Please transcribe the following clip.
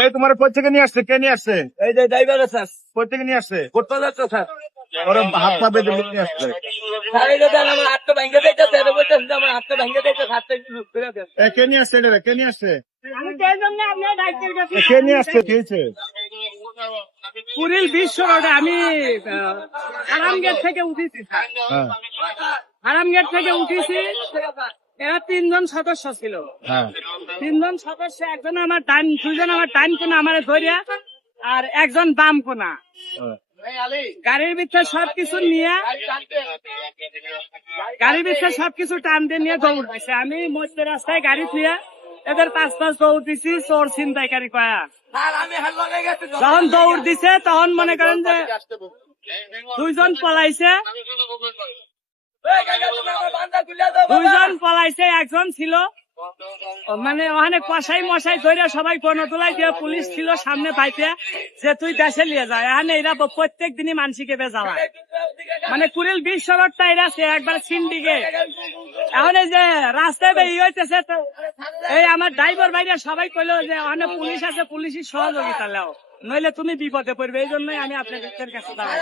এই তোমার প্রত্যেকে নিয়ে আসছে, কে নিয়ে আসছে? এই যে ড্রাইভার স্যার প্রত্যেকে নিয়ে আসছে, করতে যাচ্ছে স্যার। ওরা হাত পা বেঁধে নিয়ে আসছে। স্যার এই যে দেন আমার হাতটা ভেঙে দিতেছে, এটা বলতেছে আমার হাতটা ভেঙে দিতেছে, হাতটা একটু লুজ করে দেন। কে নিয়ে আসছে? এটা কে নিয়ে আসছে? আমি তো এই জন্য আপনার দায়িত্বের কাছে কে নিয়ে আসছে? কি হয়েছে? কুড়িল 20 রোডে আমি হারামগেট থেকে উঠেছি। হ্যাঁ হারামগেট থেকে উঠেছি, এরা 3 জন সদস্য ছিল। হ্যাঁ 3 জন সদস্য, একজন আমার ডান, 2 জন আমার ডান কোনা আমার ধরিয়া, আর একজন বাম কোনা। হ্যাঁ। গাড়ির ভিতরে সবকিছু নিয়ে, গাড়ির ভিতরে সবকিছু টান দিয়ে নিয়ে দৌড় দিছে। আমি মধ্য রাস্তায় গাড়ি থুয়ে এদের পাঁচ দৌড় দিছি, চোর ছিনতাইকারী কয়া। স্যার আমি হেল লগে গেছি। যখন দৌড় দিছে তখন মনে করেন যে 2 জন পলাইছে, এই কাকা তুমি আমার বান্দা খুলে দাও 2 বাবা। জন পলাইছে, একজন ছিল মানে ওখানে কষাই মশাই ধরে সবাই গণতোলাই দিয়ে, পুলিশ ছিল সামনে পাইতে যে তুই দেশে নিয়ে যায়। এখানে এরা প্রত্যেক দিনই মানসিকে বেজালায়, মানে কুড়িল 20 রোডটা এরা সে একবার সিন্ডিকে। এখন এই যে রাস্তায় বেরিয়ে হইতেছে, তো এই আমার ড্রাইভার ভাইরা সবাই কইলো যে ওখানে পুলিশ আছে, পুলিশের সহযোগিতা নাও, নইলে তুমি বিপদে পড়বে। এই জন্যই আমি আপনাদের কাছে দাঁড়াই।